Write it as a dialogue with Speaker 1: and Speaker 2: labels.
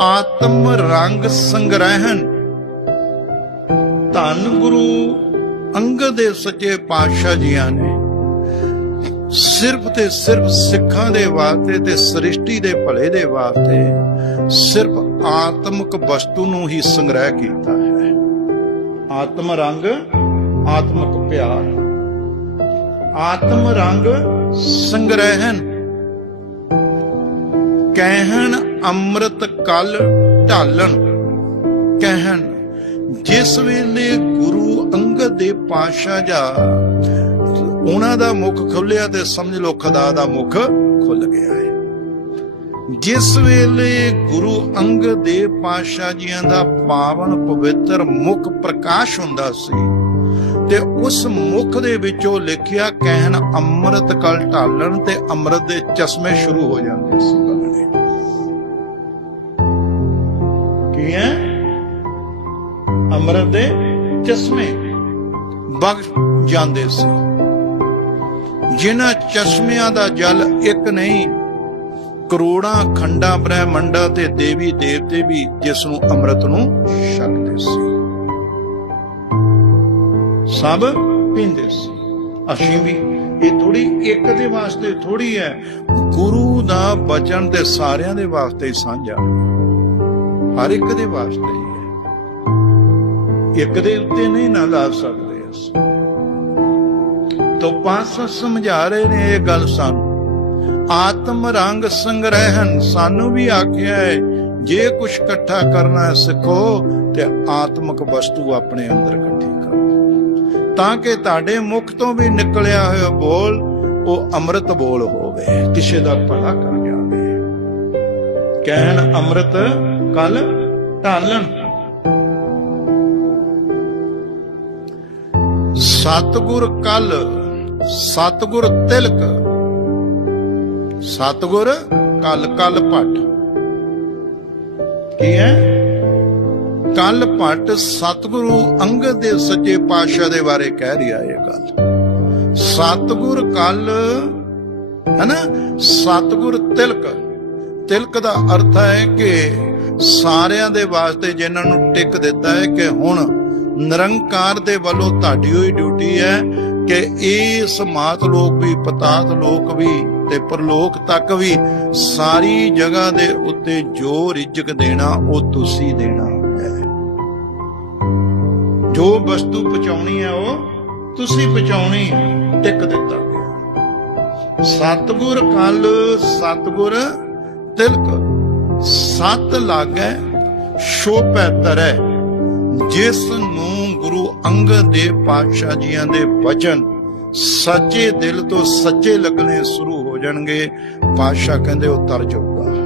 Speaker 1: ਆਤਮ ਰੰਗ ਸੰਗ੍ਰਹਿਣ। ਧੰਨ ਗੁਰੂ ਅੰਗਦ ਦੇ ਸੱਚੇ ਪਾਤਸ਼ਾਹ ਜੀਆਂ ਨੇ। ਸਿਰਫ ਤੇ ਸਿਰਫ ਸਿੱਖਾਂ ਦੇ ਵਾਸਤੇ ਤੇ ਸ੍ਰਿਸ਼ਟੀ ਦੇ ਭਲੇ ਦੇ ਵਾਸਤੇ ਸਿਰਫ ਆਤਮਿਕ ਵਸਤੂ ਨੂੰ ਹੀ ਸੰਗ੍ਰਹਿ ਕੀਤਾ ਹੈ। ਆਤਮ ਰੰਗ, ਆਤਮਿਕ ਪਿਆਰ। ਆਤਮ ਰੰਗ ਸੰਗ੍ਰਹਿਣ। ਕਹਿਣ ਅੰਮ੍ਰਿਤ ਕਲ ਢਾਲਣ। ਕਹਿਣ, ਜਿਸ ਵੇਲੇ ਗੁਰੂ ਅੰਗਦ ਦੇ ਪਾਸ਼ਾ ਜਾ, ਉਹਨਾਂ ਦਾ ਮੁਖ ਖੁੱਲਿਆ ਤੇ ਸਮਝ ਲਓ ਖੁਦਾ ਦਾ ਮੁਖ ਖੁੱਲ ਗਿਆ ਹੈ। ਜਿਸ ਵੇਲੇ ਗੁਰੂ ਅੰਗਦ ਦੇ ਪਾਸ਼ਾ ਜੀਆਂ ਦਾ ਪਾਵਨ ਪਵਿੱਤਰ ਮੁਖ ਪ੍ਰਕਾਸ਼ ਹੁੰਦਾ ਸੀ, ਤੇ ਉਸ ਮੁਖ ਦੇ ਵਿੱਚੋਂ ਲਿਖਿਆ, ਕਹਿਣ, ਅੰਮ੍ਰਿਤ ਕਲ ਢਾਲਣ ਤੇ ਅੰਮ੍ਰਿਤ ਦੇ ਚਸ਼ਮੇ ਸ਼ੁਰੂ ਹੋ ਜਾਂਦੇ ਸੀ। ਬਗਣੇ ਕੀ ਅੰਮ੍ਰਿਤ ਦੇ ਚਸ਼ਮੇ। ਵਗ ਜਾਂਦੇ ਸੀ। ਜਿਨ੍ਹਾਂ ਚਸ਼ਮਿਆਂ ਦਾ ਜਲ ਇੱਕ ਨਹੀਂ, ਕਰੋੜਾਂ ਖੰਡਾਂ ਬ੍ਰਹਿਮੰਡਾਂ ਤੇ ਦੇਵੀ ਦੇਵਤੇ ਵੀ ਜਿਸ ਨੂੰ ਅੰਮ੍ਰਿਤ ਨੂੰ ਛਕਦੇ ਸੀ। ਸਭ ਪੀਂਦੇ ਸੀ। ਅਸੀਂ ਵੀ, ਇਹ ਥੋੜੀ ਇੱਕ ਦੇ ਵਾਸਤੇ ਥੋੜੀ ਹੈ। ਗੁਰੂ ਦਾ ਬਚਨ ਤੇ ਸਾਰਿਆਂ ਦੇ ਵਾਸਤੇ ਸਾਂਝਾ। ਹਰ ਇੱਕ ਦੇ ਵਾਸਤੇ ਹੀ ਹੈ। ਇੱਕ ਦੇ ਉੱਤੇ ਨਹੀਂ ਨਾ ਲਾ ਸਕਦੇ ਅਸੀਂ। ਤੋ ਪਾਸ ਸਮਝਾ ਰਹੇ ਨੇ ਇਹ ਗੱਲ ਸਾਨੂੰ। ਆਤਮ ਰੰਗ ਸੰਗ੍ਰਹਿਣ ਸਾਨੂੰ ਵੀ ਆਖਿਆ ਹੈ, ਜੇ ਕੁਝ ਇਕੱਠਾ ਕਰਨਾ ਸਿੱਖੋ ਤੇ ਆਤਮਿਕ ਵਸਤੂ ਆਪਣੇ ਅੰਦਰ ਇਕੱਠੀ ਕਰੋ। ਤਾਂ ਕਿ ਤੁਹਾਡੇ ਮੁਖ ਤੋਂ ਵੀ ਨਿਕਲਿਆ ਹੋਇਆ ਬੋਲ, ਉਹ ਅੰਮ੍ਰਿਤ ਬੋਲ ਹੋਵੇ, ਕਿਸੇ ਦਾ ਭਲਾ ਕਰ ਜਾਵੇ ਕਹਿਣ ਅੰਮ੍ਰਿਤ ਕਲ ਢਾਲਣ। ਸਤਗੁਰ ਕਲ ਸਤਗੁਰ ਤਿਲਕ। ਸਤਗੁਰ ਕਲ ਕਲ ਭਟ। ਕੀ ਹੈ? ਕਲ ਭਟ ਸਤਗੁਰੂ ਅੰਗਦ ਦੇ ਸੱਚੇ ਪਾਤਸ਼ਾਹ ਦੇ ਬਾਰੇ ਕਹਿ ਰਿਹਾ ਇਹ ਗੱਲ। ਸਤਗੁਰ ਕਲ ਹੈ ਨਾ? ਸਤਗੁਰ ਤਿਲਕ। ਤਿਲਕ ਦਾ ਅਰਥ ਹੈ ਕਿ ਸਾਰਿਆਂ ਦੇ ਵਾਸਤੇ ਜਿਨ੍ਹਾਂ ਨੂੰ ਟਿਕ ਦਿੱਤਾ ਹੈ ਕਿ ਹੁਣ ਨਿਰੰਕਾਰ ਦੇ ਵੱਲੋਂ ਤੁਹਾਡੀ ਹੋਈ ਡਿਊਟੀ ਹੈ ਕਿ ਇਸ ਮਾਤ ਲੋਕ ਵੀ, ਪਤਾਤ ਲੋਕ ਵੀ ਤੇ ਪਰਲੋਕ ਤੱਕ ਵੀ ਸਾਰੀ ਜਗ੍ਹਾ ਦੇ ਉੱਤੇ ਜੋ ਰਿਜਕ ਦੇਣਾ, ਉਹ ਤੁਸੀਂ ਦੇਣਾ ਹੈ। ਜੋ ਵਸਤੂ ਪਹੁੰਚਾਉਣੀ ਹੈ ਉਹ ਤੁਸੀਂ ਪਹੁੰਚਾਉਣੀ, ਟਿਕ ਦਿੱਤਾ ਗਿਆ। ਸਤਗੁਰ ਕੱਲ, ਸਤਗੁਰ ਤਿਲਕ ਸਤ ਲਾਗੈ ਸ਼ੋਭੈ ਤਰੈ। ਜਿਸ ਨੂੰ ਗੁਰੂ ਅੰਗਦ ਦੇਵ ਪਾਤਸ਼ਾਹ ਜੀਆਂ ਦੇ ਵਚਨ ਸੱਚੇ ਦਿਲ ਤੋਂ ਸੱਚੇ ਲੱਗਣੇ ਸ਼ੁਰੂ ਹੋ ਜਾਣਗੇ, ਪਾਤਸ਼ਾਹ ਕਹਿੰਦੇ ਉਹ ਤਰ ਜਾਊਗਾ।